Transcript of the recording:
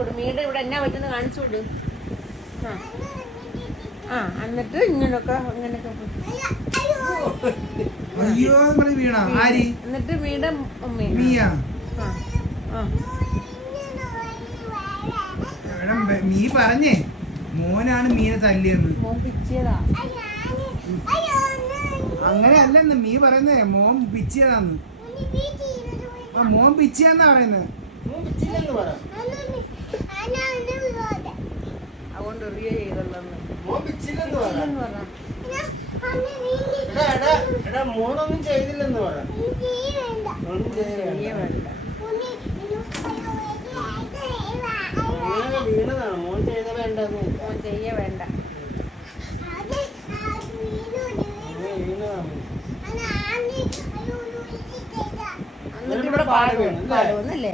വിടും. മീൻ്റെ ഇവിടെ എന്നാ പറ്റുന്ന കാണിച്ചു വിടും. എന്നിട്ട് ഇങ്ങനൊക്കെ എന്നിട്ട് മീൻ്റെ മീ പറഞ്ഞേ മോനാണ് മീനെ തല്ലിയെന്ന്. മോൻ പിച്ചിയതാ. അങ്ങനെ അല്ലെന്ന് മീ പറയുന്നേ, മോൻ പിച്ചിയതാന്ന്. മോൻ പിച്ചിയാന്നാ പറയുന്നത്. അതുകൊണ്ട് റിയ ചെയ്തല്ലെന്ന്. മോനൊന്നും ചെയ്തില്ലെന്ന് പറ. വീണതാണ്. മോൻ ചെയ്ത വേണ്ടെന്ന്. മോൻ ചെയ്യ വേണ്ട. ഇവിടെ പാടുവല്ലേ? പാടുവന്നല്ലേ?